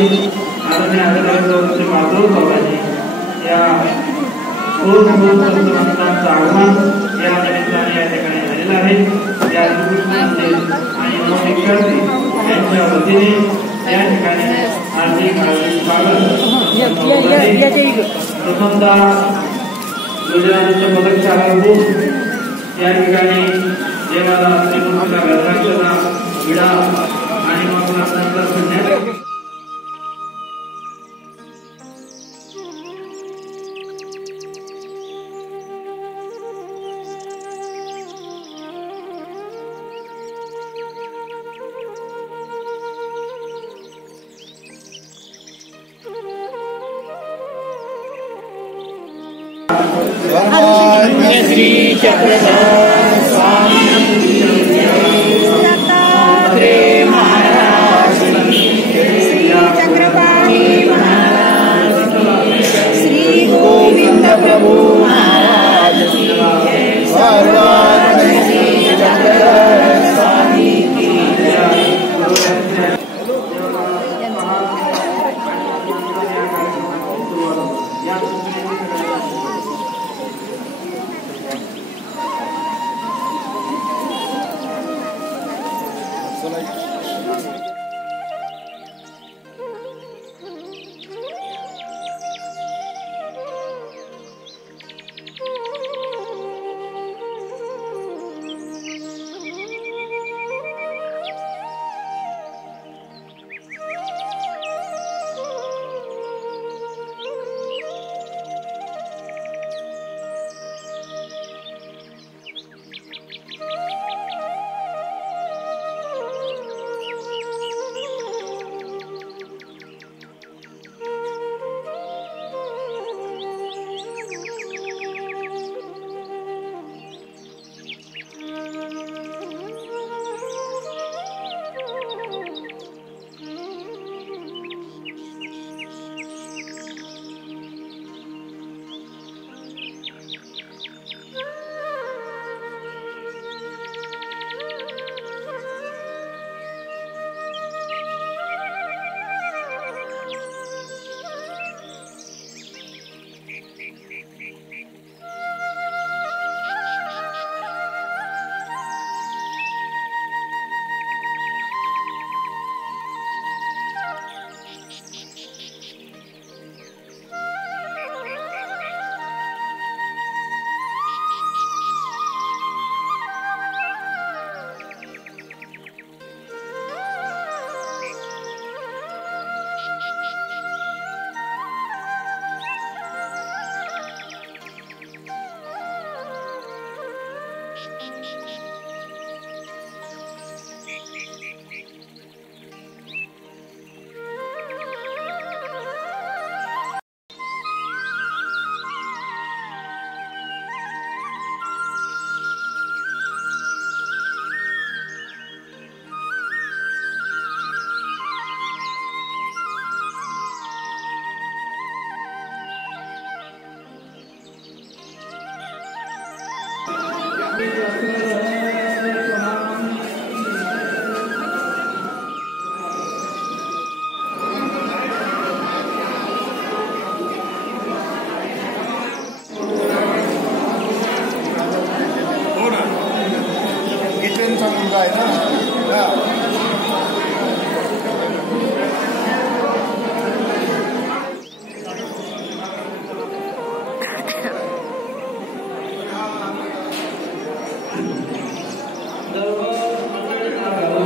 बाबाजी आदरणीय आदरणीय श्री माधव बाबाजी या खूप संतांचं आगमन या निमित्ताने या ठिकाणी झालेलं आहे। या मंदिर आणि शिक्षार्थी यांच्या वतीने या ठिकाणी हार्दिक स्वागत। प्रथमतः गुजरातचे पदकशाला या ठिकाणी देवाला श्रीकृष्णाला गजराक्षरा विडा आणि मग नंतर श्री चक्रधर स्वामी दत्तात्रेय महाराज श्री चक्रपाणी महाराज श्री गोविंद प्रभु महाराज श्री चक्रधर स्वामी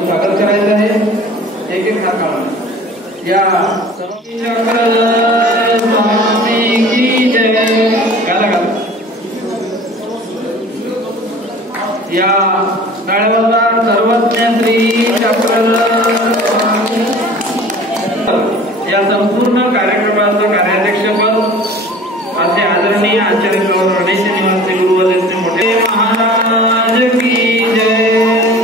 स्वागत करायचं आहे। एक एक हात काढून या स्वामी की जय गाला गाला या डाळवंदा सर्वज्ञ श्री चक्रधर या संपूर्ण कार्यक्रमाचं कार्याध्यक्षपद असे आदरणीय आचार्य गणेश निवासी गुरुवर्य मोठे महाराज की जय।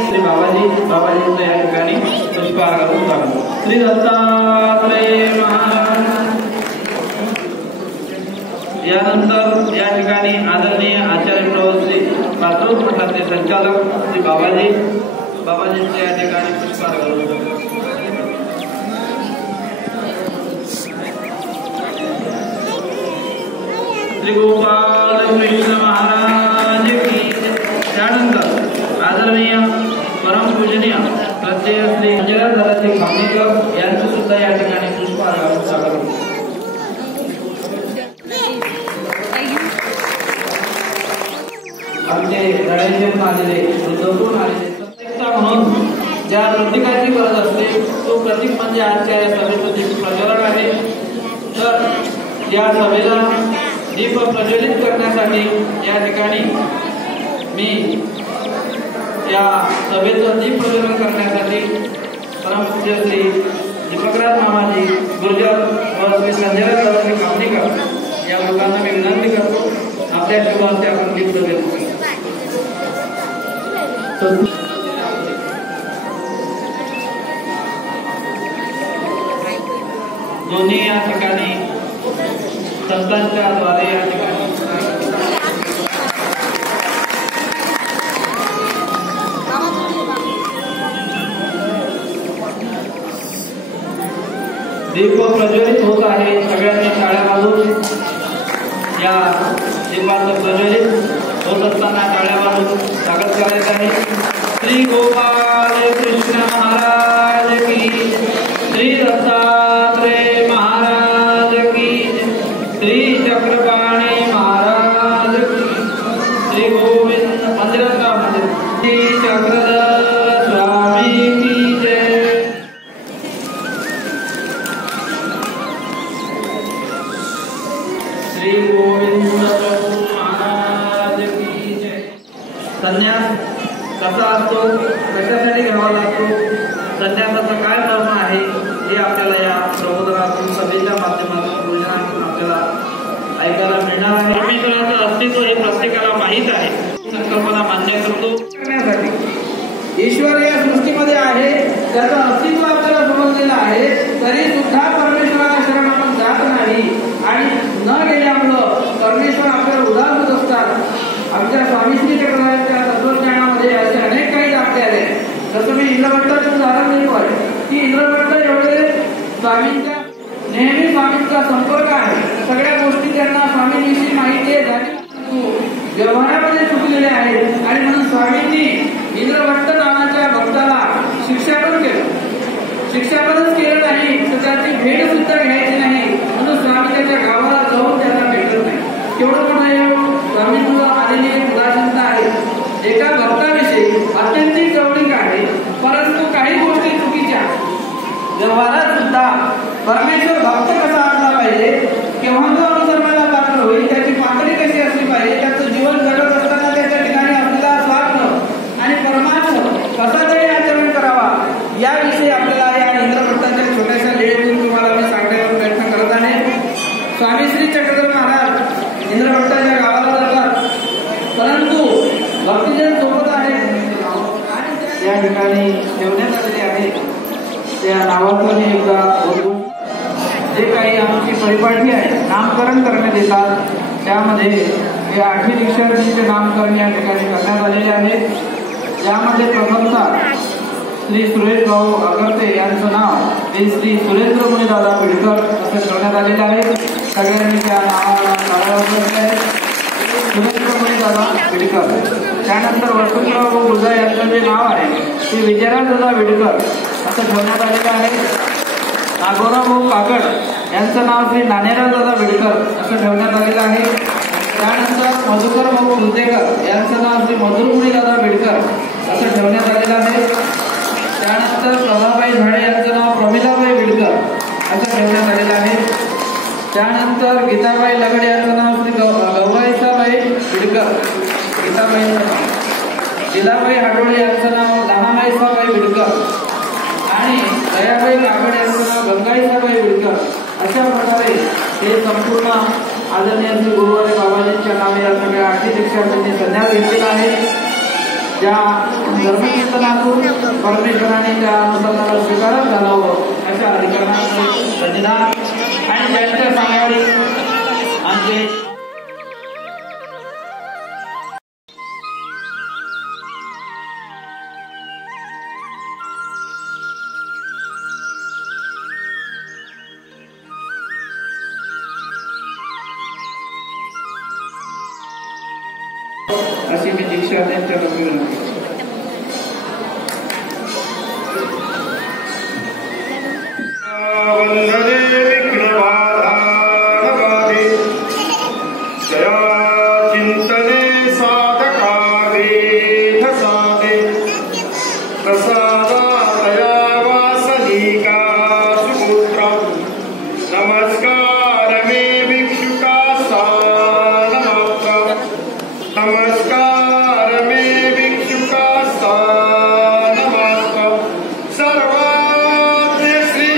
श्री बाबाजींचं या ठिकाणी पुष्पहार घालून स्वागत। श्री दत्तात्रेय महाराज यानंतर या ठिकाणी आदरणीय आचार्य श्री पात्रवत मठाचे संचालक श्री बाबाजींच्या या ठिकाणी पुष्पहार घालून स्वागत। श्री गोपाल कृष्ण महाराज की जय। त्यानंतर आदरणीय परम पूजनीय प्रत्यय श्री दादाजी खामणेकर यांचं सुद्धा या ठिकाणी पुष्प अर्पण स्वागत होतं। आमचे रडायचे आलेले वृद्धपूर्ण आलेले प्रत्येकता म्हणून ज्या प्रतीकाची गरज असते तो प्रतीक म्हणजे आजच्या या सभेचं दीप प्रज्वलन आहे। तर या सभेला दीप प्रज्वलित करण्यासाठी या ठिकाणी मी या सभेचं दीप प्रज्वलन करण्यासाठी परमपूज्य श्री दीपकराज मामाजी गुर्जर व श्री संजय दादाजी खामणेकर या लोकांना मी विनंती करतो आपल्या शुभाचे आपण दीप प्रज्वलित करू। दोन्ही या ठिकाणी संतांच्या द्वारे या ठिकाणी दीप प्रज्वलित होत आहे। सगळ्यांनी टाळ्या वाजवून या दीपाचं प्रज्वलित होत असताना टाळ्या वाजवून स्वागत करायचं आहे। श्री गोपाल कृष्ण महाराज की, श्री दत्तात्रेय महाराज की, श्री चक्रपाणी महाराज की, श्री गोविंद मंदिराचा मंदिर, श्री चक्रधर स्वामी की जय। श्री गोविंद महाराज की जय। संन्यास कसा असतो, कशासाठी घ्यावा लागतो, संन्यासाचा काय धर्म आहे हे आपल्याला या प्रबोधनातून सभेच्या माध्यमातून पूजनातून आपल्याला ऐकायला मिळणार आहे। परमेश्वराचं अस्तित्व हे प्रत्येकाला माहीत आहे। संकल्पना मान्य करतो करण्यासाठी ईश्वर या सृष्टीमध्ये आहे, त्याचं अस्तित्व आपल्याला समजलेलं आहे, तरी सुद्धा परमेश्वराला शरण आपण जात नाही आणि न गेल्यामुळं परमेश्वर आपल्याला उदार होत असतात। आमच्या स्वामीश्री चक्रधाऱ्यांच्या तत्वज्ञानामध्ये असे अनेक काही दाखले आले। जसं मी इंद्रभट्टाचं उदाहरण देतोय की इंद्रभट्ट एवढे स्वामींच्या नेहमी स्वामींचा संपर्क आहे, सगळ्या गोष्टी त्यांना स्वामींविषयी माहिती आहे, व्यवहारामध्ये चुकलेले आहेत आणि म्हणून स्वामींनी इंद्रभट्ट नावाच्या भक्ताला शिक्षापन केलं। शिक्षापनच केलं नाही तर त्याची भेट सुद्धा घ्यायची नाही, म्हणून स्वामी त्याच्या गावाला जाऊन त्यांना भेटत नाही। केवढं मोठं स्वामींवर आलेली उदासीनता आहे। एका भक्ताविषयी अत्यंतिक जवळीक आहे, परंतु काही गोष्टी चुकीच्या व्यवहारात सुद्धा परमेश्वर भक्त कसा आणला पाहिजे, केव्हा तो अनुसरणाला पात्र होईल, त्याची पातळी कशी असली पाहिजे, त्याचं जीवन जगत असताना त्याच्या ठिकाणी आपल्याला स्वार्थ आणि परमार्थ कसा तरी आचरण करावा याविषयी आपल्याला या इंद्रभट्टाच्या छोट्याशा लेळीतून तुम्हाला मी सांगण्याचा प्रयत्न करत आहे। स्वामी श्री चक्रधर महाराज इंद्रभट्टाच्या गावाला जातात, परंतु भक्तजन सोबत आहेत या ठिकाणी ठेवण्यात आलेले आहे। त्या नावाचं मी एकदा बोलू। जे काही आमची परिपाठी आहे नामकरण करण्यात येतात, त्यामध्ये हे 8 दीक्षार्थींचे नामकरण या ठिकाणी करण्यात आलेले आहे। यामध्ये प्रथमतः श्री सुरेश भाऊ अगरते यांचं नाव हे श्री सुरेंद्र मुनीदादा बिडकर असं ठेवण्यात आलेलं आहे। सगळ्यांनी त्या नावाला टाळ्या वाजवल्या आहेत। सुरेंद्र मुनीदादा बिडकर। त्यानंतर वसंतराव गुर्जा यांचं जे नाव आहे ते विजयराजदादा बिडकर असं ठेवण्यात आलेलं आहे। नागोराभाऊ काकड यांचं नाव श्री नानेरावदादा बिडकर असं ठेवण्यात आलेलं आहे। त्यानंतर मधुकर भाऊ कुलतेकर यांचं नाव श्री मधुरमुनीदादा बिडकर असं ठेवण्यात आलेलं आहे। त्यानंतर प्रभाबाई झाडे यांचं नाव प्रमिलाबाई बिडकर असं ठेवण्यात आलेलं आहे। त्यानंतर गीताबाई लगड यांचं नाव श्री गौराईसाबाई बिडकर गीताबाईंचं नाव। लीलाबाई हाडोळे यांचं नाव लहानाबाईसाबाई बिडकर आणि दयाबाई काकड यांचं नाव गंगाईसाबाई बिडकर। अशा प्रकारे हे संपूर्ण आदरणीय श्री गुरुवारी बाबाजींच्या नावे या सगळ्या 8 दीक्षार्थींनी संन्यास घेतलेला आहे। ज्या धर्मकीर्तनातून परमेश्वराने त्या अनुसंधानाला स्वीकारत घालावं अशा अधिकारांचे रचना आणि त्यांच्या सांगाडी आमचे अशी मी दीक्षा त्यांच्याकडून विनंती करतो. वंदने विघ्नबाधानवादे जया चिंतने साधकावे ठसादे प्रसादा दया वासनिका सुपुत्रा नमस्कार मे भिक्षुका सानमात्रा नमस्कार मे भिक्षुका सानमात्रा सर्वाज्ञ श्री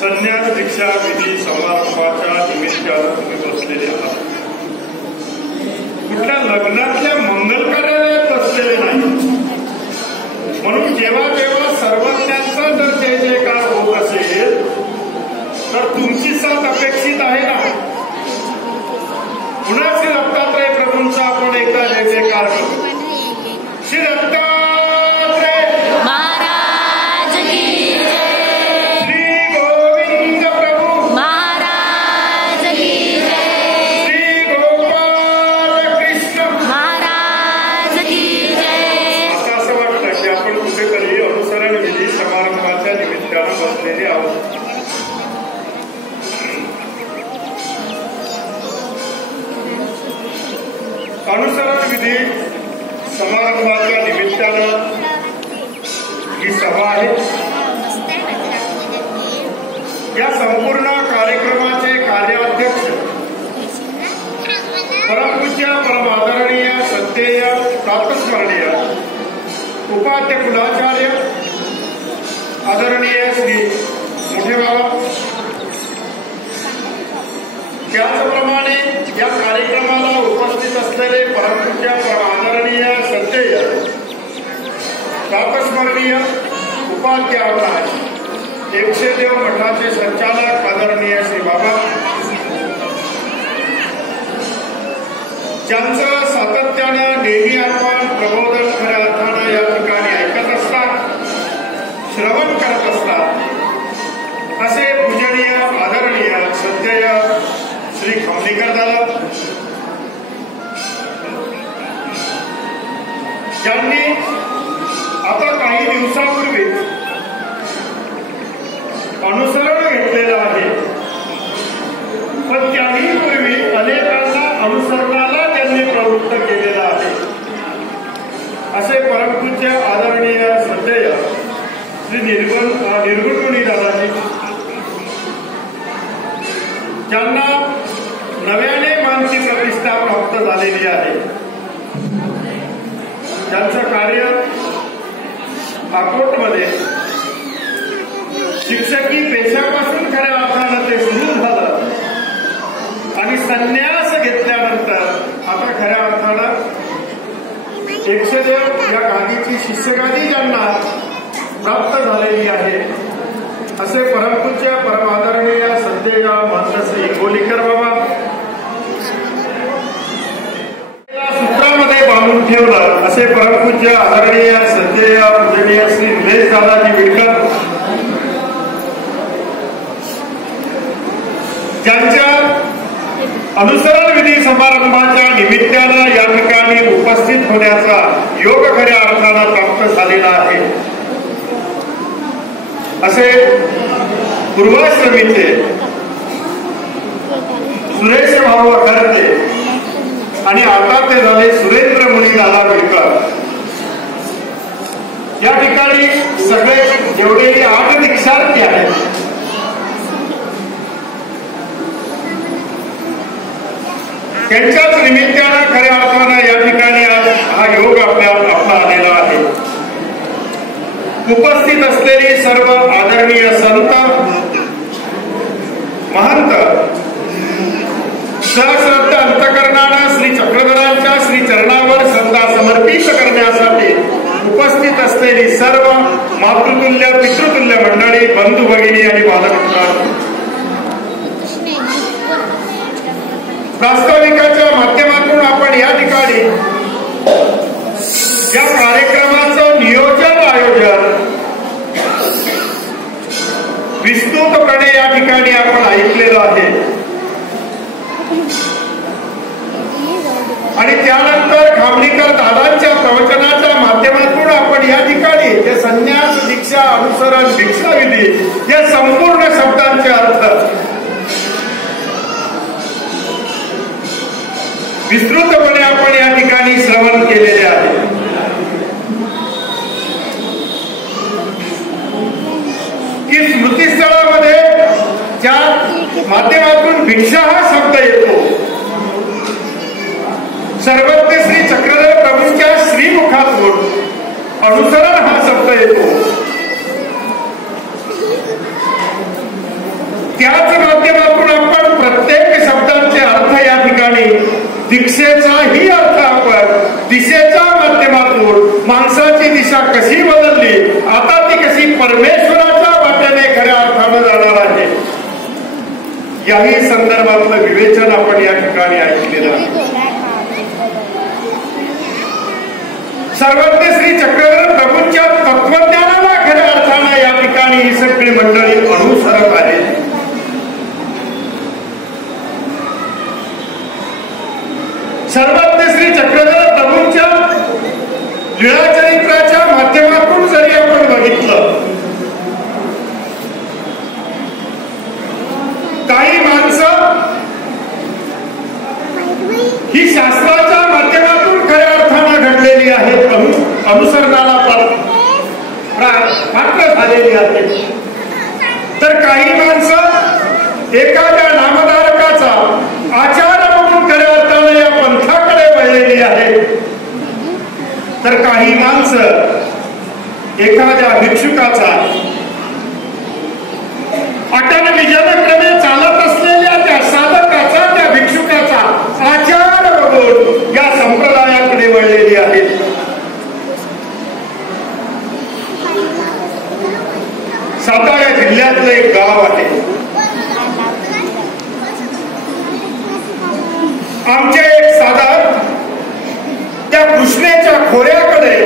संन्यास दीक्षा विधी समारंभाच्या निमित्तानं तुम्ही बसलेले आहात. कुठल्या लग्नातल्या मंगल कार्यालयात बसलेले नाही. म्हणून जेव्हा जेव्हा सर्वज्ञांचा जर जय जयकार होत असेल तर तुमची साथ अपेक्षित आहे ना. पुन्हा श्री दत्तात्रय प्रभूंचा आपण एकदा जय जयकार करू. श्री दत्तात्रय महाराज की जय. श्री गोविंद प्रभू महाराज की जय. श्री गोपाल कृष्ण. महाराज की जय. आता असं वाटतं की आपण कुठेतरी अनुसरण विधी समारंभाच्या निमित्तानं बसलेले आहोत. अनुसरण विधी समारंभाच्या निमित्तानं ही सभा आहे. या संपूर्ण कार्यक्रमाचे कार्याध्यक्ष परमपूज्य परमादरणीय सत्येय प्रातस्मरणीय उपाध्य कुलाचार्य आदरणीय श्री मोठे बाबा. त्याचप्रमाणे या कार्यक्रमाला उपस्थित असलेले परमपूज्य परमादरणीय सत्येय प्रातस्मरणीय उपाध्य महाराज एकशेदेव मठाचे संचालक आदरणीय श्री बाबा, ज्यांचं सातत्यानं नेहमी आपण प्रबोधन खऱ्या अर्थानं या ठिकाणी ऐकत असतात, श्रवण करत असतात, असे पूजनीय आदरणीय सत्येय श्री खमलीकर दादा, ज्यांनी आता काही दिवसापूर्वी अनुसरण घेतलेलं आहे, पण त्याही पूर्वी अनेकांना अनुसरणाला त्यांनी प्रवृत्त केलेलं आहे. असे परमपूज्य आदरणीय सत्येय श्री निर्गुणगुणी दादाजी, ज्यांना नव्याने मानसी प्रतिष्ठा प्राप्त झालेली आहे, ज्यांचं कार्य अकोटमध्ये शिक्षकी पेशापासून खऱ्या अर्थानं ते सुरू झालं आणि संन्यास घेतल्यानंतर आता खऱ्या अर्थानं एकशेदेव या गादीची शिष्यगादी ज्यांना प्राप्त झालेली आहे, असे परमपूज्य परमादरणीय सत्येय महंत श्री गोलीकर बाबा, सूत्रामध्ये बांधून ठेवलं असे परमपूज्य आदरणीय सत्येय पूजनीय श्री निलेश दादाजी विडकर, ज्यांच्या अनुसरण विधी समारंभाच्या निमित्तानं या ठिकाणी उपस्थित होण्याचा योग खऱ्या अर्थानं प्राप्त झालेला आहे. असे पूर्वाश्रमीचे सुरेश भाऊ अखरते आणि आता ते झाले सुरेंद्र मुनी दादा विडकर. या ठिकाणी सगळे जेवढेही 8 दीक्षार्थी आहेत, त्यांच्याच निमित्तानं खऱ्या अर्थानं या ठिकाणी आज हा योग आपला आलेला आहे. उपस्थित असलेली सर्व आदरणीय संत महंत सहश्रद्ध अंतकरणानं श्री चक्रधरांच्या श्री चरणावर श्रद्धा समर्पित करण्यासाठी उपस्थित असलेली सर्व मातृतुल्य पितृतुल्य मंडळी, बंधू भगिनी आणि बालमित्रांनो, प्रास्ताविकाच्या माध्यमातून आपण या ठिकाणी या कार्यक्रमाचं नियोजन आयोजन विस्तृतपणे या ठिकाणी आपण ऐकलेलं आहे. दीक्षा, अनुसरण, दीक्षाविधी या संपूर्ण शब्दांचे अर्थ विस्तृतपणे आपण या ठिकाणी श्रवण केलेले आहे. की स्मृतीस्थळामध्ये ज्या माध्यमातून भिक्षा हा शब्द येतो, सर्वज्ञ श्री चक्रधर प्रभूंच्या श्रीमुखातून अनुसरण हा शब्द येतो. त्याच माध्यमातून आपण प्रत्येक शब्दांचे अर्थ या ठिकाणी दीक्षेचाही अर्थ आपण दिशेच्या माध्यमातून माणसाची दिशा कशी बदलली, आता ती कशी परमेश्वराच्या वाट्याने खऱ्या अर्थानं जाणार आहे, याही संदर्भातलं विवेचन आपण या ठिकाणी ऐकलेलं आहे. सर्वज्ञ श्री चक्रधर प्रभूंच्या तत्वज्ञानाला खऱ्या अर्थानं या ठिकाणी ही सगळी मंडळी अनुसरत आहे. सर्वज्ञ श्री चक्रधर प्रभूंच्या लीळाचरित्राच्या माध्यमातून जरी आपण बघितलं, काही माणसं ही शास्त्राच्या माध्यमातून खऱ्या अर्थानं घडलेली आहेत, अनुसरणाला पात्र झालेली आहेत. तर काही माणसं एखाद्या नामधारकाचा आचार म्हणून खऱ्या अर्थानं या पंथाकडे वळलेली आहेत. तर काही माणसं एखाद्या भिक्षुकाचा अटल विजनक्रमे चालत असलेल्या त्या साधकाचा, त्या भिक्षुकाचा आचार बघून या संप्रदायाकडे वळलेली आहेत. सातारा जिल्ह्यातलं एक गाव आहे. आमचे एक साधक त्या कृष्णेच्या खोऱ्याकडे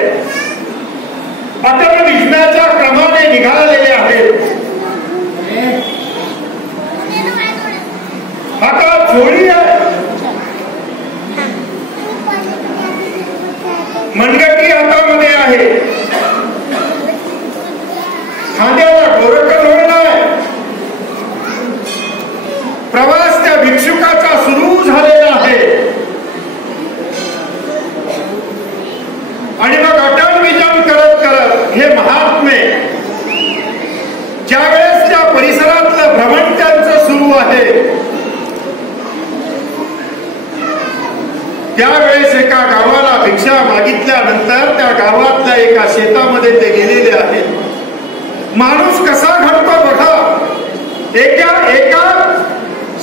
अटल विजनाच्या क्रमाने निघालेले आहेत. हातात झोळी आहे, मनगटी हातामध्ये आहे, खांद्याला गोरखड आहे. प्रवास त्या भिक्षुकाचा सुरू झालेला आहे. आणि मग अटल विजन करत करत हे महात्मे ज्यावेळेस त्या परिसरातलं भ्रमण त्यांचं सुरू आहे, त्यावेळेस एका गावाला भिक्षा मागितल्यानंतर त्या गावातल्या एका शेतामध्ये ते गेलेले आहेत. माणूस कसा घडतो बघा. एका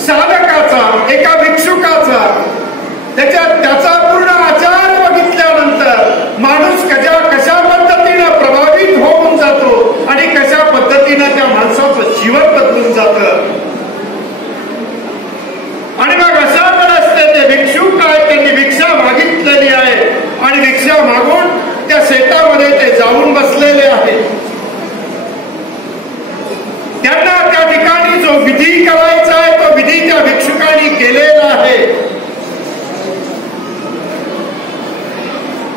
साधकाचा, एका भिक्षुकाचा, त्याचा पूर्ण आचार बघितल्यानंतर माणूस कशा पद्धतीनं प्रभावित होऊन जातो आणि कशा पद्धतीनं त्या माणसाचं जीवन बदलून जातं. आणि मग अशा वेळेस ते भिक्षुक काय, त्यांनी भिक्षा मागितलेली आहे आणि भिक्षा मागून त्या शेतामध्ये ते जाऊन बसलेले आहेत. त्यांना त्या ठिकाणी जो विधी करायचा आहे तो विधी त्या भिक्षुकांनी केलेला आहे.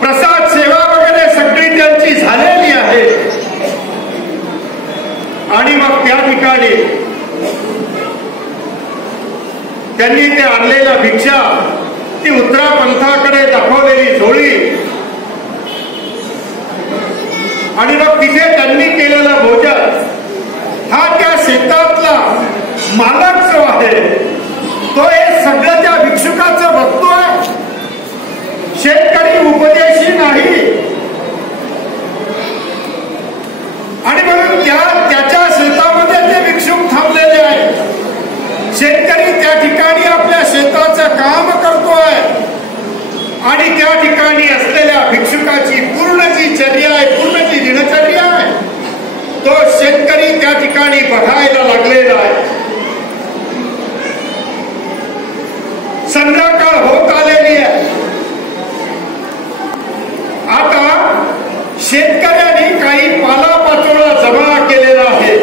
प्रसाद सेवा वगैरे सगळी त्यांची झालेली आहे. आणि मग त्या ठिकाणी त्यांनी ते आणलेला भिक्षा, ती उत्तरा पंथाकडे दाखवलेली झोळी आणि मग तिथे त्यांनी केलेला भोजन, हा त्या शेतातला मालक जो आहे तो हे सगळं त्या भिक्षुकाचं बघतोय. शेतकरी उपदेशी नाही. आणि म्हणून त्याच्या शेतामध्ये ते भिक्षुक थांबलेले आहेत. शेतकरी त्या ठिकाणी आपल्या शेताचं काम करतोय आणि त्या ठिकाणी असलेल्या भिक्षुकाची पूर्ण जी चर्या आहे, पूर्ण जी दिनचर्या आहे, तो शेतकरी त्या ठिकाणी बघायला लागलेला आहे. संध्याकाळ होत आलेली आहे. आता शेतकऱ्यांनी काही पालापाचोळा जमा केलेला आहे.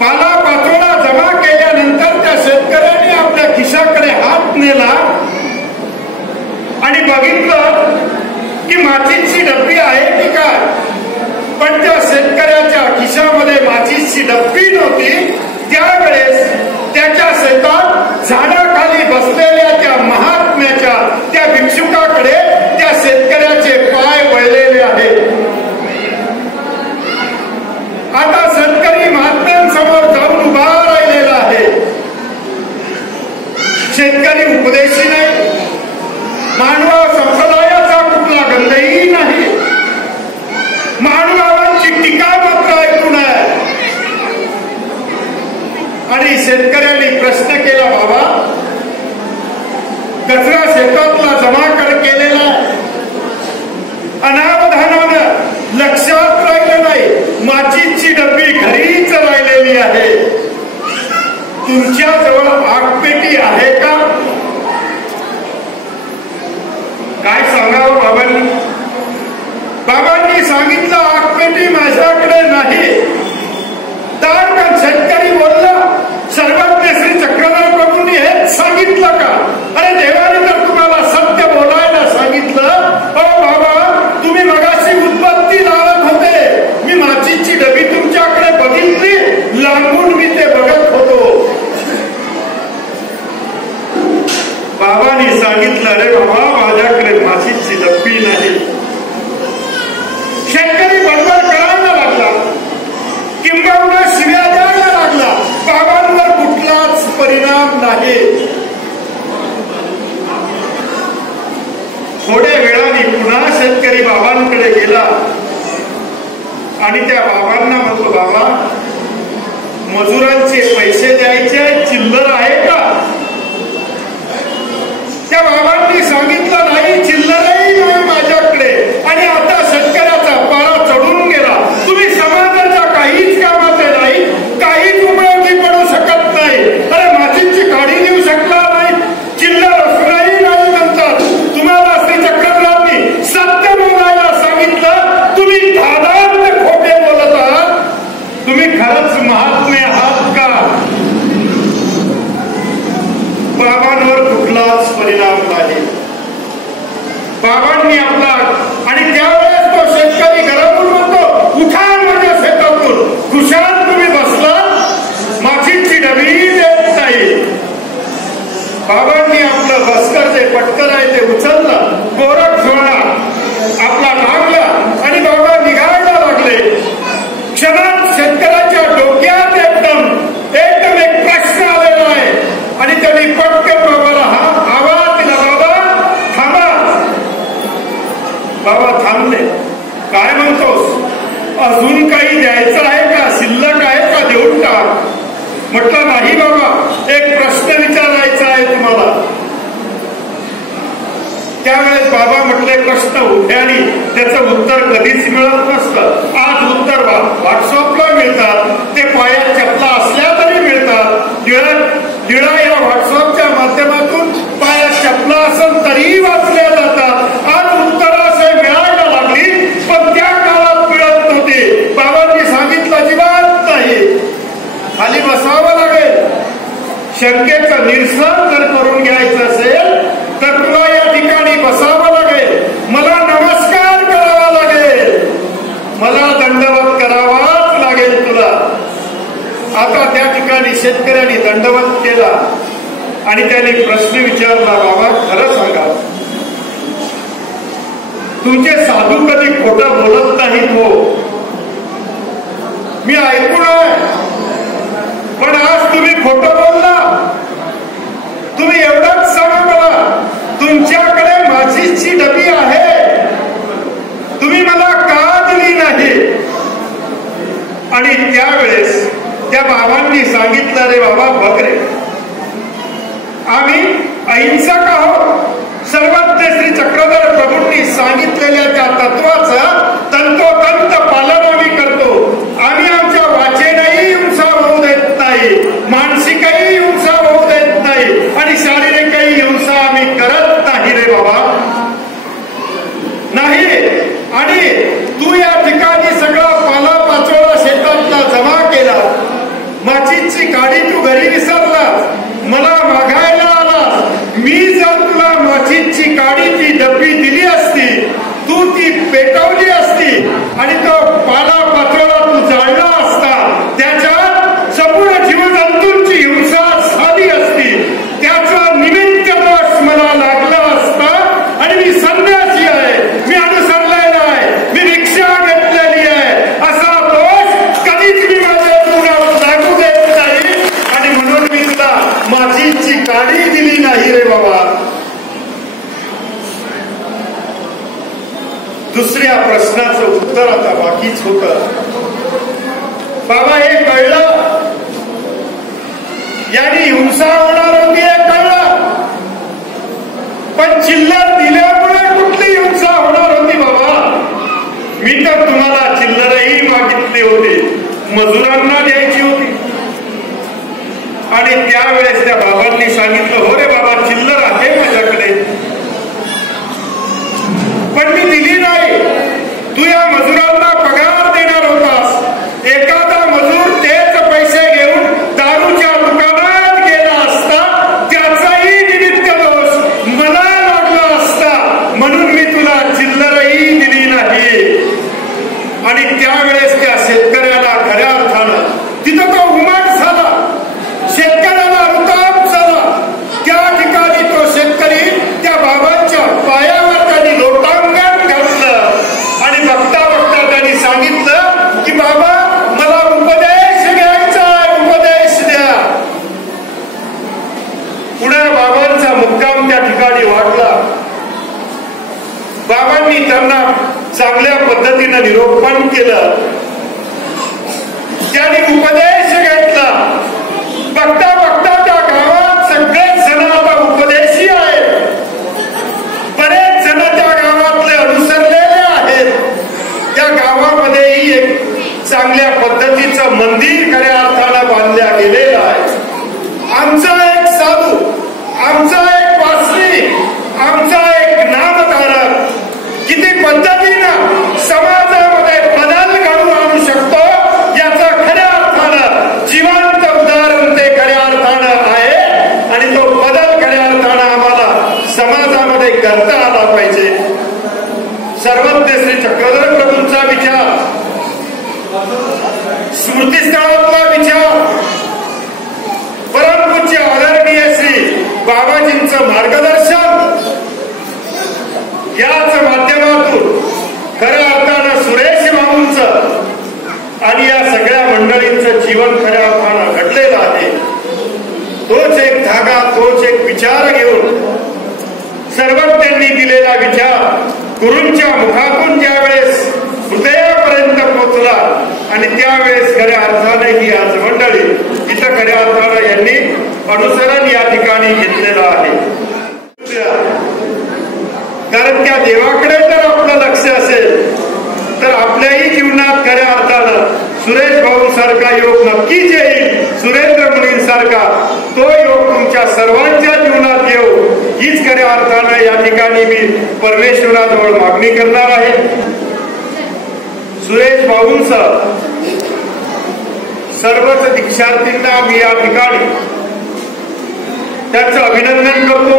पालापाचोळा जमा केल्यानंतर त्या शेतकऱ्यांनी आपल्या खिशाकडे हात नेला खिशामध्ये माचीची डब्बी नव्हती, त्यावेळेस त्याच्या शेतात झाडाखाली बसलेल्या त्या महात्म्याच्या त्या भिक्षुकाकडे त्या शेतकऱ्याचे पाय वळलेले आहेत. आता शेतकरी महात्म्यांसमोर जाऊन उभा राहिलेला आहे. शेतकरी उपदेशी नाही, मानव संप्रदायाचा कुठला गंधही नाही, मानवाची टीका मात्र ऐकून आहे. आणि शेतकऱ्यांनी प्रश्न केला, बाबा कचरा शेतातला जमा केलेला अनावधानानं लक्षात राहिलं नाही, माचीची डब्बी घरीच राहिलेली आहे, तुमच्या जवळ आगपेटी आहे का? काय सांगावं बाबांनी? बाबांनी सांगितलं आगपेटी माझ्याकडे नाही. तर शेतकरी बोलला, सर्वज्ञ श्री चक्रधर प्रभूंनी हेच सांगितलं का? अरे देवाने तर तुम्हाला सत्य बोलायला सांगितलं. हो बाबा, तुम्ही मगाशी उत्पत्ती लावत होते, मी माचीची डबी तुमच्याकडे बघितली, लांबून मी ते बघत होतो. बाबांनी सांगितलं, अरे बाबा माझ्याकडे माचीची डब्बी नाही. शेतकरी बडबड करायला लागला, किंबहुना शिव्या द्यायला लागला. बाबांवर कुठलाच परिणाम नाही. थोड्या वेळाने पुन्हा शेतकरी बाबांकडे गेला आणि त्या बाबांना म्हणतो, बाबा मजुरांचे पैसे द्यायचे, चिल्लर आहे का? त्या बाबांनी सांगितलं, नाही, चिल्लरही नाही माझ्याकडे. आणि आता शेतकऱ्याचा पारा चढून गेला. तुम्ही समाजाच्या काहीच कामाचे नाही, काहीच उपयोगी पडू शकत नाही. अरे माचीची काढी देऊ शकला नाही, चिल्लर असणारही नाही म्हणतात. तुम्हाला श्री चक्रधरांनी सत्य बोलायला सांगितलं, तुम्ही धादांत खोटे बोलत आहात. तुम्ही खरंच महात्मे आहात का? बाबांवर कुठलाच परिणाम नाही. बाबांनी आपला, आणि त्यावेळेस तो शेतकरी घरातून म्हणतो, उठा माझ्या शेतातून, खुशाल तुम्ही बसला, माचीची डबी देत नाही. बाबांनी आपलं बस्कर जे पटकन आहे ते उचललं, गोरख झोळा आपला टाकला आणि बाबा निघायला लागले. क्षणात शेतकऱ्याच्या डोक्यात एकदम एक प्रश्न आलेला आहे आणि त्यांनी पटकन बाबाला आवाज दिला, बाबा थांबा. बाबा थांबले. काय म्हणतोस? अजून काही द्यायचं आहे का? शिल्लक आहे का? देऊन टाक. म्हटलं नाही बाबा, एक प्रश्न विचारायचा आहे तुम्हाला. त्यावेळेस बाबा म्हटले, प्रश्न उठ्यानी त्याचं उत्तर कधीच मिळत नसतं. आज उत्तर व्हॉट्सअपला मिळतात, ते पायात चपला असल्या तरी मिळतात. निळा या व्हॉट्सअपच्या माध्यमातून पायात चपला असेल तरीही वाचल्या जातात. आज उत्तर असे मिळायला लागली, पण त्या काळात मिळत नव्हती. बाबांनी सांगितलं, अजिबात नाही, खाली बसावं लागेल. शंकेचं निरसन जर करून घ्यायचं असेल तर तुला या ठिकाणी बसावं लागेल, मला नमस्कार करावा लागेल, मला दंडवत करावाच लागेल तुला. आता त्या ठिकाणी शेतकऱ्यांनी दंडवत केला आणि त्याने प्रश्न विचारला, बाबा खरं सांगा, तुमचे साधू कधी खोटं बोलत नाहीत हो, मी ऐकून आहे, पण आज तुम्ही खोटं बोलला. तुम्ही एवढंच सांगा मला, तुमच्याकडे माचीची डबी आहे, तुम्ही मला का दिली नाही? आणि त्यावेळेस त्या बाबांनी सांगितलं, रे बाबा बघ रे, आम्ही अहिंसक आहोत. सर्वज्ञ श्री चक्रधर प्रभूंनी सांगितलेल्या त्या तत्वाचं तंतोतंत पालन आम्ही करतो. आम्ही आमच्या वाचेनही हिंसा होऊ देत नाही, मानसिकही हिंसा होऊ देत नाही आणि शारीरिकही हिंसा आम्ही करत नाही रे बाबा, नाही. आणि तू या ठिकाणी सगळा पाला पाचोळा शेतातला जमा केला, माचीची काडी तू घरी विसरला, मला मागायला आला. मी जर तुला माचीची काडीची डब्बी दिली असती, तू ती पेटवली असती आणि तो पाला पाचोळा तू जाळला दुसऱ्या प्रश्नाचं उत्तर आता बाकीच होतं. बाबा हे कळलं, यांनी हिंसा होणार होती हे कळलं, पण चिल्लर दिल्यामुळे कुठली हिंसा होणार होती बाबा? मी तर तुम्हाला चिल्लरही मागितली होती, मजुरांना द्यायची होती. आणि त्यावेळेस त्या बाबांनी सांगितलं, हो रे बाबा चिल्लर आहे माझ्याकडे, पण मी दिली नाही. तू या मजुरांना पगार देणार होतास, एखादा मजूर तेच पैसे घेऊन दारूच्या दुकानात गेला असता, त्याचाही निमित्त दोष मला लागला असता, म्हणून मी तुला चिल्लरही दिली नाही. आणि त्यावेळेस त्या शेतकऱ्याला खऱ्या अर्थानं तिथं तो उमाट झाला, शेतकऱ्याला अनुताप झाला. त्या ठिकाणी तो शेतकरी त्या बाबांच्या पायावर त्यांनी लोटांगण घातलं आणि बघता बघता त्यांनी सांगितलं की बाबा मला उपदेश घ्यायचा, उपदेश द्या. पुढे बाबांचा मुक्काम त्या ठिकाणी वाढला. बाबांनी त्यांना चांगल्या पद्धतीनं निरोपण केलं, त्यांनी उपदेश घेतला. बघता बघता त्या गावात सगळेच जण आता उपदेशी आहेत, बरेच जण त्या गावातले अनुसरलेले आहेत. त्या गावामध्येही एक चांगल्या पद्धतीचं मंदिर खऱ्या अर्थानं बांधल्या गेलेलं आहे. आमचा एक साधू, आमचा एक वासनी, आमचा एक नामधारक किती पद्धतीनं समाजामध्ये बदल घडवून आणू शकतो याचा खऱ्या अर्थानं जिवंत उदाहरण ते खऱ्या अर्थानं आहे. आणि तो बदल खऱ्या अर्थानं आम्हाला समाजामध्ये करता आला पाहिजे. सर्वज्ञ श्री चक्रधर प्रभूंचा विचार, स्मृतीस्थळातला विचार, परमपूज्य आदरणीय श्री बाबाजींचं मार्गदर्शन याच माध्यमातून खऱ्या अर्थानं सुरेश बाबूंचं आणि या सगळ्या मंडळींचं जीवन खऱ्या अर्थानं घडलेलं आहे. तोच एक धागा, तोच एक विचार घेऊन सर्वज्ञांनी दिलेला विचार गुरूंच्या मुखातून ज्यावेळेस हृदयापर्यंत पोहोचला आणि त्यावेळेस खऱ्या अर्थानं ही आज मंडळी इथं खऱ्या अर्थानं यांनी अनुसरण या ठिकाणी घेतलेलं आहे. कारण त्या देवाकडे जर आपलं लक्ष असेल तर आपल्याही जीवनात खऱ्या अर्थानं सुरेश भाऊंसारखा योग नक्कीच येईल. सुरेंद्र मुनींसारखा तो योग तुमच्या सर्वांच्या जीवनात येऊ हीच खऱ्या अर्थानं या ठिकाणी मी परमेश्वराजवळ मागणी करणार आहे. सुरेश भाऊंचं सर्वच दीक्षार्थींना मी या ठिकाणी त्यांचं अभिनंदन करतो.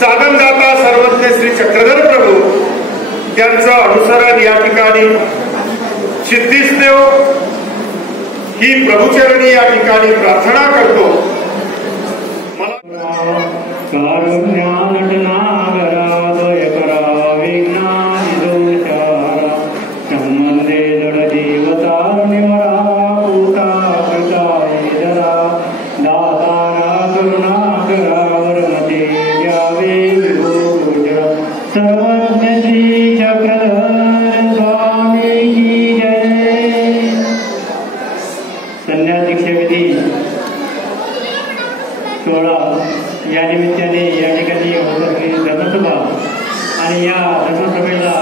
साधनदाता सर्वज्ञ श्री चक्रधर प्रभू त्यांचं अनुसरण या ठिकाणी सिद्धीस देव ही प्रभुचरणी या ठिकाणी प्रार्थना करतो. या निमित्ताने या ठिकाणी धर्मसभा आणि या धर्मसभेला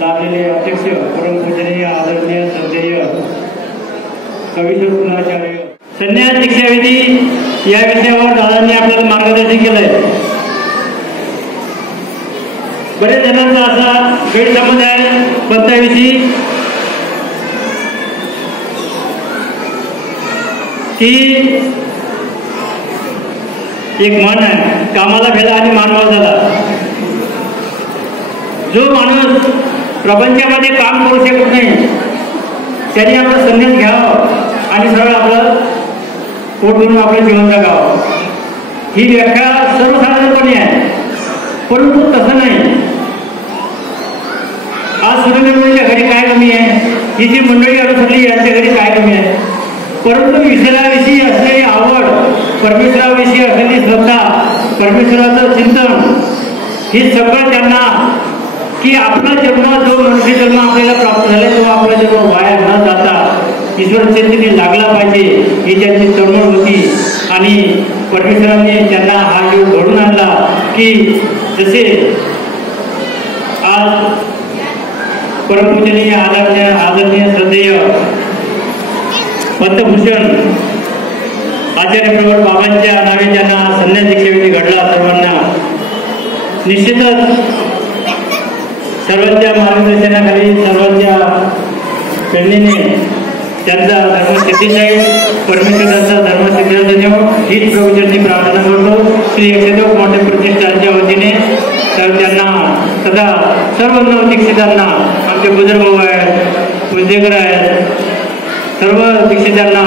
लाभलेले अध्यक्ष परमपूजनीय आदरणीय श्रद्धेय कविश्वराचार्य संन्यास दीक्षाविधी या विषयावर दादांनी आपल्याला मार्गदर्शन केलंय. बरेच जणांचा असा गैरसमज आहे पंथाविषयी की एक म्हण आहे, कामाला भेला आणि मानवा झाला. जो माणूस प्रपंचामध्ये काम करू शकत नाही त्यांनी आपला संन्यास घ्यावा आणि सरळ आपलं पोट भरून आपलं जीवन जगावं. ही व्याख्या सर्वसाधारणपणे आहे, परंतु तसं नाही. आज सुरेंद्रच्या घरी काय कमी आहे, ही जी मंडळी अनुसरली यांच्या घरी काय कमी आहे, परंतु ईश्वराविषयी असलेली आवड, परमेश्वराविषयी असलेली श्रद्धा, परमेश्वराचं चिंतन हे सगळं त्यांना की आपला जन्म जो मनुष्य जन्म आपल्याला प्राप्त झाला तो आपला जन्म वाया न जाता ईश्वर चैतन्य लागला पाहिजे ही त्यांची तळमळ होती. आणि परमेश्वरांनी त्यांना हा योग घडून आणला की जसे आज परमपूजनीय आदरणीय श्रद्धेय पद्मभूषण आचार्य प्रवर बाबांच्या नावे ज्यांना संन्यास दीक्षाविधी घडला सर्वांना निश्चितच सर्वांच्या मार्गदर्शनाखाली सर्वांच्या प्रेरणेने त्यांचा धर्मसिद्धी जाईल. परमेश्वराचा धर्मसिद्धी देव हीच प्रभूचरणी प्रार्थना करतो. श्री एकदेव मोठ्या प्रतिष्ठानच्या वतीने तर त्यांना सदा सर्व नवदीक्षितांना आमचे बुजुर्ग आहेत पूजेकर आहेत सर्व दीक्षितांना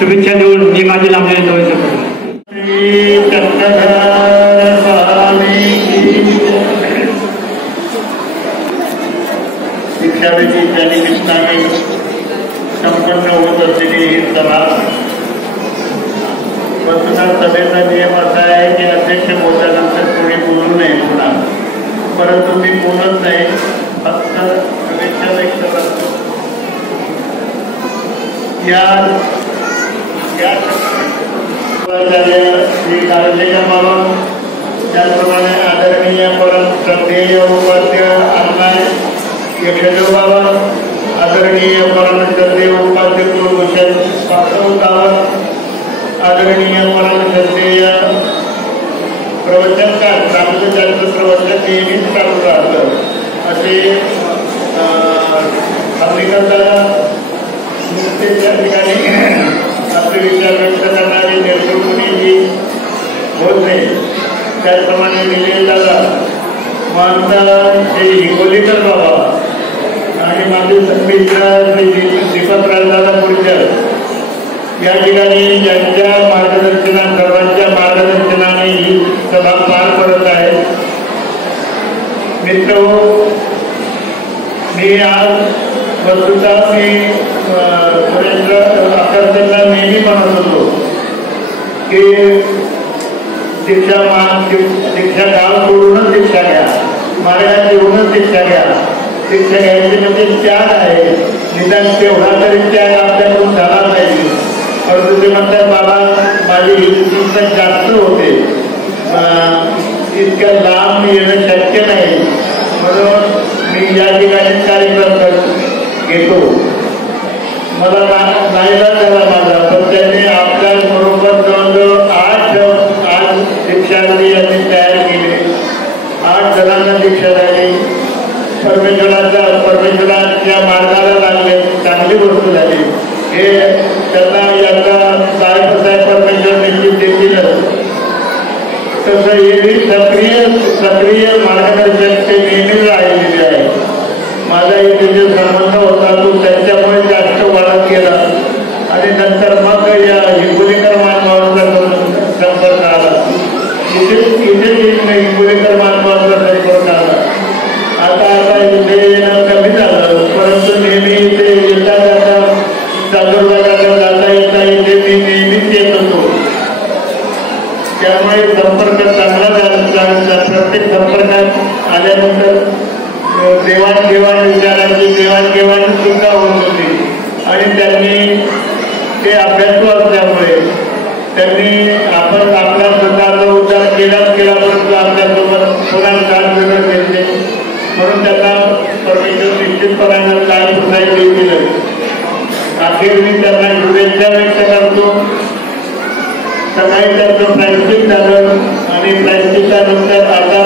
शुभेच्छा देऊन मी माझे लांबले दोन शकतो. दीक्षाविधीच्या निमित्ताने संपन्न होत असलेली ही सभा. वस्तुतः सभेचा नियम असा आहे की अध्यक्ष बोलल्यानंतर कोणी बोलू नये पुन्हा, परंतु मी बोलत नाही, फक्त शुभेच्छा व्यक्त करतो. या श्री कारंजेकर बाबा त्याचप्रमाणे आदरणीय परम श्रद्धेय उपाध्य अन्नाय यक्षदेव बाबा, आदरणीय परम श्रद्धेय उपाध्य कुलभूषण वास्तव गावात, आदरणीय परम श्रद्धेय प्रवचनकार चांगलं त्यांचं प्रवचन नेहमीच चालू राहतं असे अमेरिकेचा त्या ठिकाणी आपले विचार व्यक्त करणारे नेतृत्वही होत नाही. त्याचप्रमाणे निलेश दादा माझा श्री हिंगोलीकर बाबा आणि माझे संगीतकार श्री दीपक राजदादा पुरकर या ठिकाणी ज्यांच्या मार्गदर्शनात सर्वांच्या मार्गदर्शनाने ही सभा पार पडत आहे. मित्र मी आज वस्तुतः मी सुरेंद्र आकर्षणला नेहमी म्हणत होतो की शिक्षा गाव सोडूनच शिक्षा घ्या, मार्गात येऊनच शिक्षा घ्या. शिक्षा घ्यायची म्हणजे त्याग आहे, निदान तेवढा तरी त्याग आपल्याकडून झाला पाहिजे. परंतु ते म्हणतात बाबा माझी हिंदुस्तान जास्त होते, इतक्या लांब येणं शक्य नाही, म्हणून मी या ठिकाणी कार्यक्रम घेतो. मला नाईलाज झाला माझा, पण त्यांनी आपल्या बरोबर जवळजवळ 8 दीक्षार्थी यांनी तयार केले. 8 जणांना दीक्षा झाली. परमेश्वराच्या मार्गाला लागले, चांगली गोष्ट झाली. हे त्यांना याचा साहेब परमेश्वर निश्चित देतीलच. तसं हे सक्रिय मार्गदर्शक ते नेहमी राहिलेले आहे. माझाही त्याचे संबंध होता, तो त्यांच्यामुळे जास्त वाढत गेला आणि नंतर मग या हिंगोलीकर मानवाचा संपर्क आला. इथे हिंगोलीकर मानवाचा संपर्क आला. आता इथे येणं कमी झालं, परंतु नेहमी इथे येता जाता चातुर्भागाला जाता येता इथे मी नेहमीच येत होतो. त्यामुळे संपर्क चांगला झाला. प्रत्येक संपर्कात आल्यानंतर देवाणघेवाण विचारांची देवाणघेवाण सुद्धा होत होती आणि त्यांनी ते अभ्यासू असल्यामुळे त्यांनी आपण आपला स्वतःचा उद्धार केलाच केला, परंतु आपल्यासोबत पुन्हा 7 जण घेतले. म्हणून त्यांना परमेश्वर निश्चितपणानं काय सुधाई दिलं. अखेर मी त्यांना शुभेच्छा व्यक्त करतो. सकाळी त्यांचं प्रायश्चित झालं आणि प्रायश्चितानंतर आता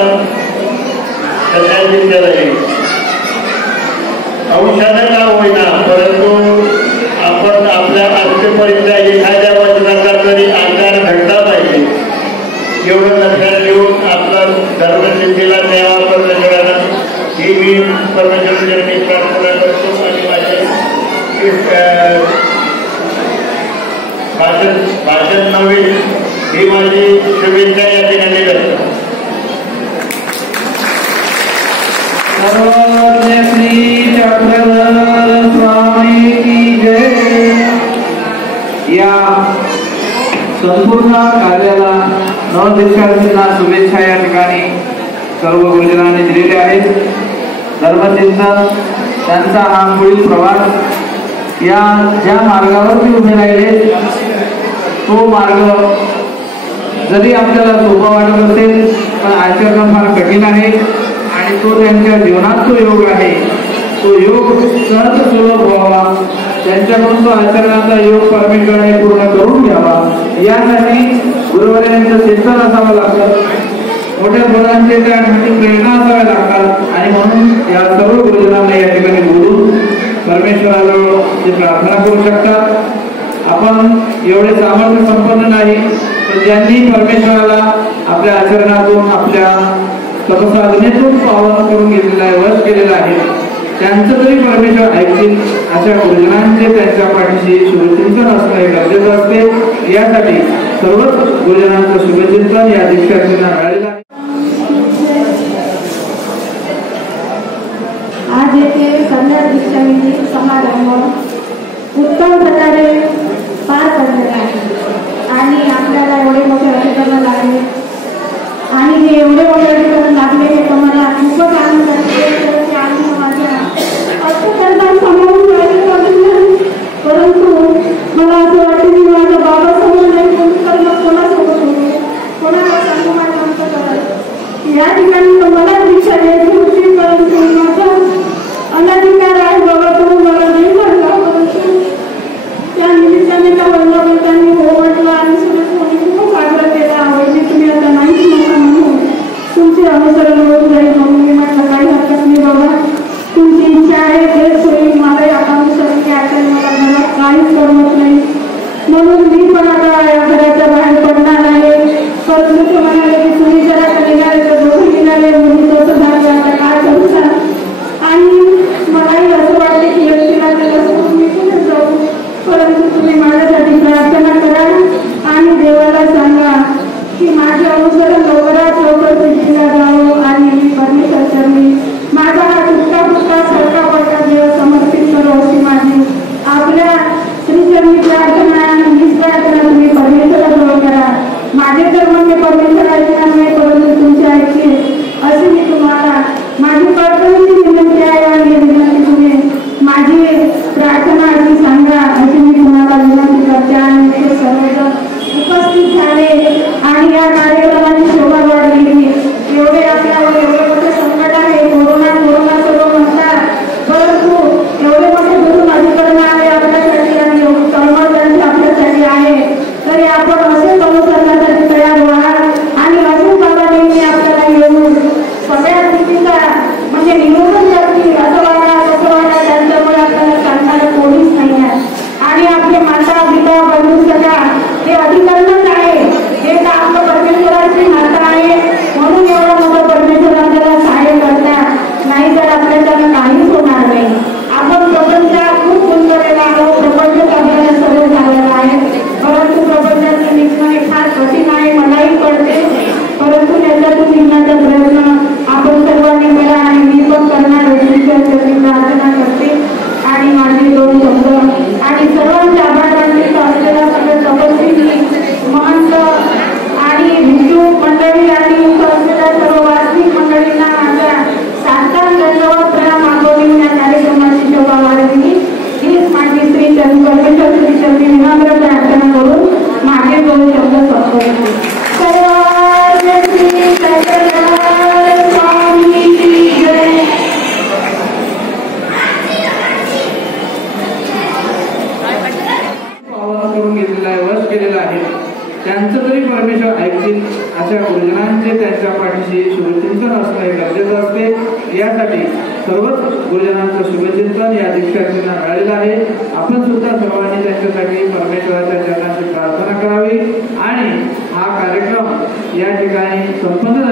सगळ्यांनी केलं अंशानं का होईना, परंतु आपण आपल्या आजपर्यंतच्या एखाद्या वचनाचा तरी आकार घडला पाहिजे एवढं लक्षात घेऊन आपला धर्मसिद्धीला द्यावा परमेश्वरानं ही मी परमेश्वराची प्रार्थना करतो. आणि माझे भाषण नव्हे ही माझी शुभेच्छा या ठिकाणी करतो. श्री चक्रधर स्वामी की जय. या संपूर्ण कार्याला नवदीक्षार्थींना शुभेच्छा या ठिकाणी सर्व गुरुजनांनी दिलेल्या आहेत. धर्मचिंतन त्यांचा हा पुढील प्रवास या ज्या मार्गावर ते उभे राहिले तो मार्ग जरी आपल्याला सोपा वाटत असेल पण आचरण फार कठीण आहे आणि तो त्यांच्या जीवनात तो योग आहे. तो योग सहज सुलभ व्हावा त्यांच्याकडून तो आचरणाचा योग परमेश्वराने पूर्ण करून घ्यावा यासाठी गुरुवर्यांचं चिंतन असावं लागतं. मोठ्या गुणांचे त्यासाठी प्रेरणा असाव्या लागतात आणि म्हणून या सर्व गुरुजनांना या ठिकाणी बोलून परमेश्वराजवळ ते प्रार्थना करू शकतात. आपण एवढे सामर्थ्य संपन्न नाही पण ज्यांनी परमेश्वराला आपल्या आचरणातून आपल्या तपसाधनेतून पावन करून घेतलेला आहे वश केलेला आहे त्यांचं तरी परमेश्वर ऐकतील अशा गुरुजनांचे त्यांच्या पाठीशी शुभचिंतन असणं हे गरजेचं असते. यासाठी सर्वच गुरुजनांचं शुभचिंतन या दीक्षार्थींना मिळालेलं आहे. आज येथे कन्या दीक्षाविधी समारंभ उत्तम प्रकारे पार पडलेला आहे आणि आपल्याला एवढे मोठे अधिकरण लागले आणि हे एवढे मोठे अधिकरण लागले हे तुम्हाला खूपच आनंद असते आणि माझ्या समोरून परंतु मला असं वाटतं की माझ्या बाबासमोर नाही कोणासोबत होते कोणाला सांगू माझ्या आमचं या ठिकाणी तर मला दीक्षा द्यायची होती परंतु माझा अनधिकार आहे बाबा तुम्ही मला नाही म्हणला परंतु त्या निमित्ताने त्या वडिलांनी हो म्हटलं आणि सुरेश खूपच आग्रह केला आवडली तुम्ही आता नाहीच नका म्हणून तुमचे अनुसरण होऊन जाईल म्हणून मी म्हटलं काही हरकत नाही बाबा तुमची इच्छा आहे तेच होईल मलाही आता अनुसरण घ्यायचं मला घरात काहीच करमत नाही म्हणून मी पण आता या घराच्या बाहेर पडणार आहे. परंतु ते म्हणाले की तुम्ही जरा निघाले तर दोघं निघाले म्हणून तसं झालं आता काय करू आणि मलाही असं वाटते की व्यक्तीला त्याच्यासोबत मी पुढे जाऊ परंतु तुम्ही माझ्यासाठी प्रार्थना करा आणि देवाला सांगा की माझे अनुसरण लवकरात लवकर सिद्धीला जावं आणि मी परमेश्वर मी माझा हा तुटका फुटका सरका पडका देव समर्पित करो अशी माझी आपल्या श्रीचरणी प्रार्थना आणि हीच प्रार्थना तुम्ही परमेश्वराजवळ करा. माझे तर म्हणणे परमेश्वर ऐकणार नाही परंतु तुमचे ऐकते अशी मी तुम्हाला माझी प्रार्थनेची विनंती आहे आणि विनंती तुम्ही माझी प्रार्थना अशी सांगा अशी मी तुम्हाला विनंती करते आणि ते सर्वजण उपस्थित झाले आणि या कार्यक्रमाची शोभा वाढलेली एवढे आपल्यावर एवढे मोठे संकट आहे कोरोना सर्व म्हणतात परंतु एवढे मोठे गुरु अधिकरण आहे आपल्यासाठी आणि एवढी तळमळ त्यांची आपल्यासाठी आहे तरी आपण असे अनुसरणासाठी तयार व्हा आणि अजून बाबा नेहमी आपल्याला येऊन सगळ्या स्थितीचा म्हणजे निरोधन करतील असं वागा तसं वागा त्यांच्यामुळे आपल्याला सांगणारं कोणीच नाही आहे आणि आपले माता पिता बंधू सगळा हे अधिकरणच आहे हे तर आपलं परमेश्वराची माता आहे म्हणून एवढं मोठं परमेश्वर आपल्याला सहाय्य करतात नाही तर आपल्याला काहीच होणार नाही. आपण प्रपंचात खूप गुंतलेला आलो प्रपंच आपल्याला सवय झालेला आहे परंतु प्रपंचाचं निघणं हे फार कठीण आहे मलाही कळते परंतु त्याच्यातून निघण्याचा प्रयत्न आपण सर्वांनी करा आणि मी पण करणार प्रार्थना करते आणि माझे दोन शब्द आणि सर्वांच्या आभारांचे असलेला सगळं तपस्वी महंत आणि भिक्षू मंडळी आणि असलेल्या सर्व वास्तविक मंडळींना माझ्या साष्टांग दंडवत प्रणाम मागवून या कार्यक्रमाची शोभा वाढवली हीच माझी श्री परमेश्वर श्री चरणी विनम्र प्रार्थना करून माझे दोन शब्द संपवतो. करून घेतलेला आहे वश केलेला आहे त्यांचं तरी परमेश्वर ऐकतील अशा गुरुजनांचे त्यांच्या पाठीशी शुभचिंतन असणं हे गरजेचं असते. यासाठी सर्वच गुरुजनांचं शुभचिंतन या दीक्षार्थींना मिळालेलं आहे. आपण सुद्धा सर्वांनी त्यांच्यासाठी परमेश्वराच्या चरणाची प्रार्थना करावी आणि हा कार्यक्रम या ठिकाणी संपन्न